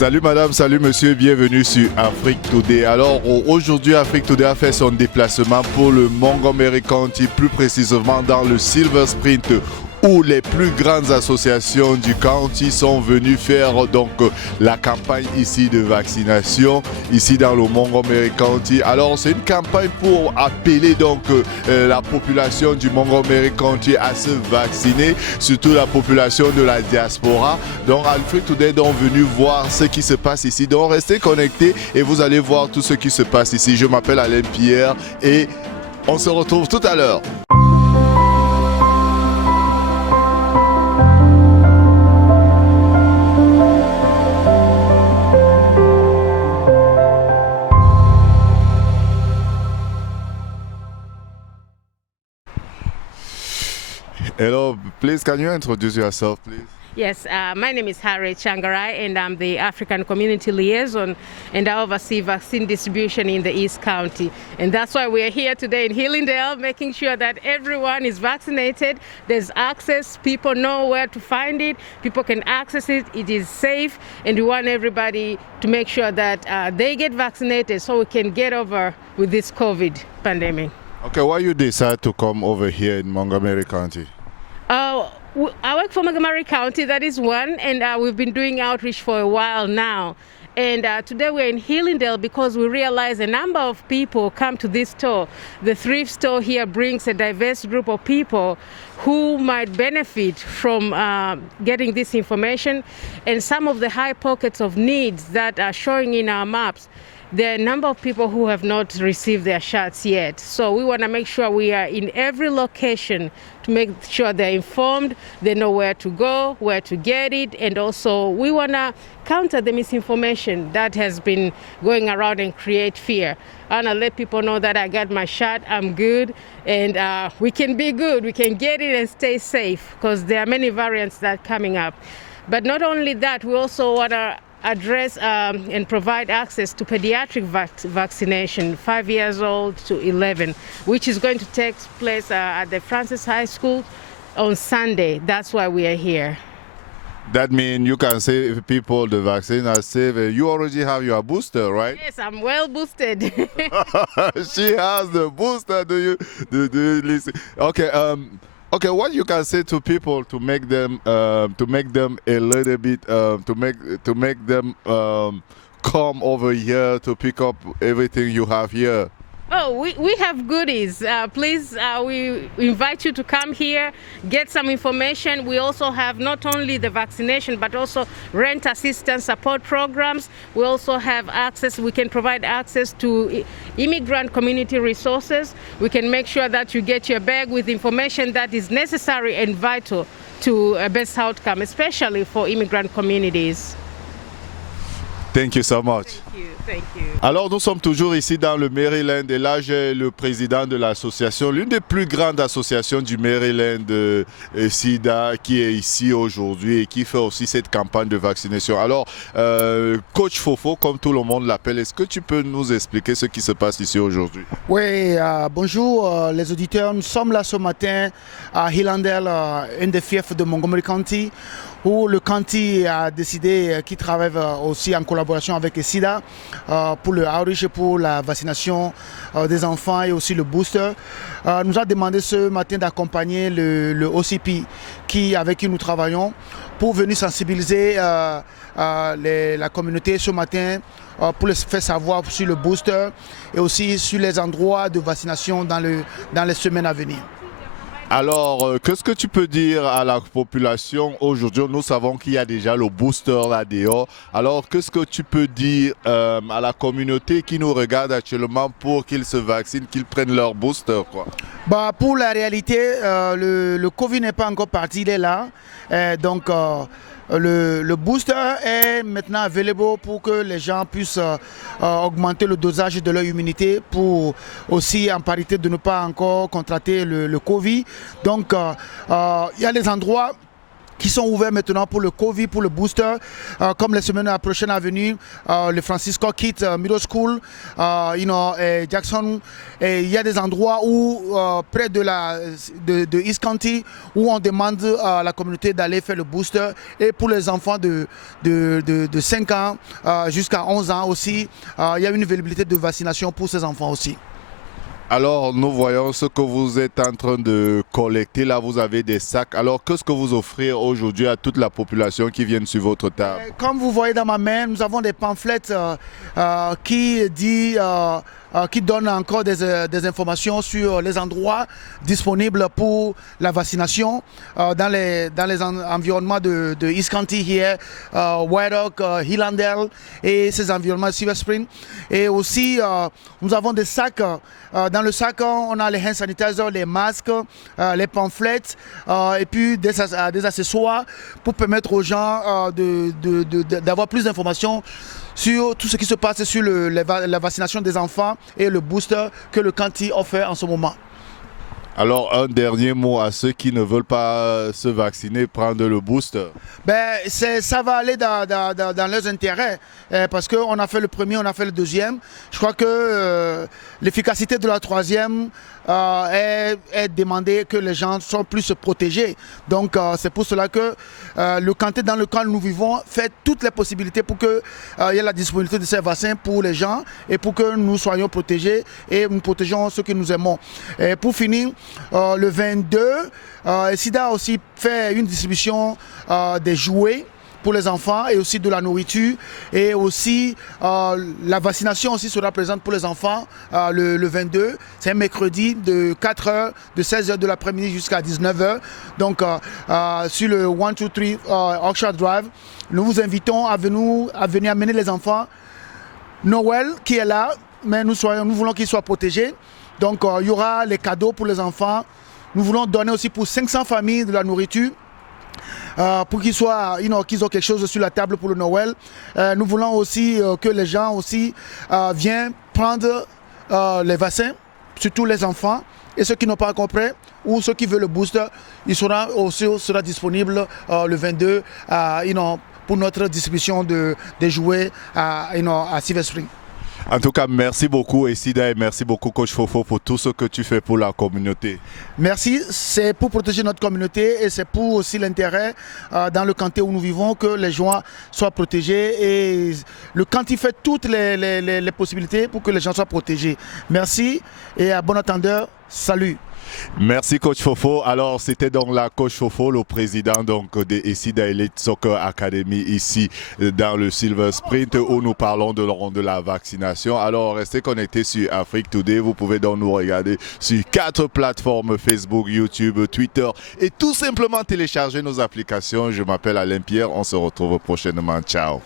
Salut madame, salut monsieur, bienvenue sur Afrique Today. Alors aujourd'hui Afrique Today a fait son déplacement pour le Montgomery County, plus précisément dans le Silver Sprint, où les plus grandes associations du county sont venues faire donc la campagne ici de vaccination, ici dans le Montgomery County. Alors c'est une campagne pour appeler donc la population du Montgomery County à se vacciner, surtout la population de la diaspora. Donc Afrique Today est donc venu voir ce qui se passe ici. Donc restez connectés et vous allez voir tout ce qui se passe ici. Je m'appelle Alain Pierre et on se retrouve tout à l'heure. Hello, please can you introduce yourself, please? Yes, my name is Harriet Changarai and I'm the African Community Liaison and I oversee vaccine distribution in the East County. And that's why we're here today in Hillingdale, making sure that everyone is vaccinated, there's access, people know where to find it, people can access it, it is safe, and we want everybody to make sure that they get vaccinated so we can get over with this COVID pandemic. Okay, why you decide to come over here in Montgomery County? I work for Montgomery County, that is one, and we've been doing outreach for a while now. And today we're in Hillingdale because we realize a number of people come to this store. The thrift store here brings a diverse group of people who might benefit from getting this information, and some of the high pockets of needs that are showing in our maps. There are a number of people who have not received their shots yet. So we want to make sure we are in every location to make sure they're informed, they know where to go, where to get it, and also we want to counter the misinformation that has been going around and create fear. I want to let people know that I got my shot, I'm good, and we can be good, we can get it and stay safe because there are many variants that are coming up. But not only that, we also want to address and provide access to pediatric vaccination, 5 years old to 11, which is going to take place at the Francis High School on Sunday. That's why we are here. That means you can say people the vaccine are safe. You already have your booster, right? Yes, I'm well boosted. She has the booster. Do you listen? Okay. Okay, what you can say to people to make them a little bit to make them come over here to pick up everything you have here? Oh, we have goodies. Please, we invite you to come here, get some information. We also have not only the vaccination, but also rent assistance support programs. We also have access, we can provide access to immigrant community resources. We can make sure that you get your bag with information that is necessary and vital to a best outcome, especially for immigrant communities. Thank you so much. Thank you. Alors nous sommes toujours ici dans le Maryland et là j'ai le président de l'association, l'une des plus grandes associations du Maryland, SIDA, qui est ici aujourd'hui et qui fait aussi cette campagne de vaccination. Alors Coach Fofo, comme tout le monde l'appelle, est-ce que tu peux nous expliquer ce qui se passe ici aujourd'hui? Oui, bonjour les auditeurs, nous sommes là ce matin à Hillingdale, une des fiefs de Montgomery County, où le county a décidé qu'il travaille aussi en collaboration avec SIDA pour le outreach, pour la vaccination des enfants et aussi le booster. Nous a demandé ce matin d'accompagner le OCP avec qui nous travaillons pour venir sensibiliser la communauté ce matin pour les faire savoir sur le booster et aussi sur les endroits de vaccination dans les semaines à venir. Alors, qu'est-ce que tu peux dire à la population aujourd'hui? Nous savons qu'il y a déjà le booster là dehors. Alors, qu'est-ce que tu peux dire à la communauté qui nous regarde actuellement pour qu'ils se vaccinent, qu'ils prennent leur booster, quoi? Bah, pour la réalité, le Covid n'est pas encore parti, il est là. Donc, le booster est maintenant available pour que les gens puissent augmenter le dosage de leur immunité pour aussi en parité de ne pas encore contracter le Covid. Donc il y a des endroits qui sont ouverts maintenant pour le Covid, pour le booster. Comme les semaines prochaines à venir, le Francis Scott Kid Middle School, et Jackson. Et il y a des endroits où, près de East County, où on demande à la communauté d'aller faire le booster. Et pour les enfants de 5 ans jusqu'à 11 ans aussi, il y a une availabilité de vaccination pour ces enfants aussi. Alors, nous voyons ce que vous êtes en train de collecter. Là, vous avez des sacs. Alors, qu'est-ce que vous offrez aujourd'hui à toute la population qui vient sur votre table? Comme vous voyez dans ma main, nous avons des pamphlets qui donnent encore des informations sur les endroits disponibles pour la vaccination dans les environnements de East County, here, White Oak, Hillandale et ces environnements Silver Spring. Et aussi, nous avons des sacs. Dans le sac, on a les hand sanitizers, les masques, les pamphlets et puis des accessoires pour permettre aux gens d'avoir plus d'informations sur tout ce qui se passe sur la vaccination des enfants et le booster que le county offre en ce moment. Alors, un dernier mot à ceux qui ne veulent pas se vacciner, prendre le booster. Ça va aller dans leurs intérêts parce qu'on a fait le premier, on a fait le deuxième. Je crois que l'efficacité de la troisième est demandée que les gens soient plus protégés. Donc, c'est pour cela que le county dans lequel nous vivons fait toutes les possibilités pour qu'il y ait la disponibilité de ces vaccins pour les gens et pour que nous soyons protégés et nous protégeons ceux que nous aimons. Et pour finir, le 22, SIDA a aussi fait une distribution des jouets pour les enfants et aussi de la nourriture et aussi la vaccination aussi sera présente pour les enfants le 22. C'est un mercredi de 4h, de 16h de l'après-midi jusqu'à 19h. Donc sur le 123 Oakshire Drive, nous vous invitons à venir amener les enfants. Noël qui est là, mais nous voulons qu'ils soient protégés. Donc il y aura les cadeaux pour les enfants. Nous voulons donner aussi pour 500 familles de la nourriture. Pour qu'ils qu'ils ont quelque chose sur la table pour le Noël. Nous voulons aussi que les gens aussi viennent prendre les vaccins, surtout les enfants et ceux qui n'ont pas encore prêt ou ceux qui veulent le booster. Il sera disponible le 22 pour notre distribution des jouets à Silver Spring. En tout cas, merci beaucoup Essida et merci beaucoup Coach Fofo pour tout ce que tu fais pour la communauté. Merci, c'est pour protéger notre communauté et c'est pour aussi l'intérêt dans le county où nous vivons que les gens soient protégés et le county fait toutes les possibilités pour que les gens soient protégés. Merci et à bon entendeur, salut. Merci Coach Fofo. Alors c'était donc la Coach Fofo, le président donc de Essida Elite Soccer Academy ici dans le Silver Sprint où nous parlons de la vaccination. Alors restez connectés sur Afrique Today. Vous pouvez donc nous regarder sur 4 plateformes Facebook, YouTube, Twitter et tout simplement télécharger nos applications. Je m'appelle Alain Pierre. On se retrouve prochainement. Ciao.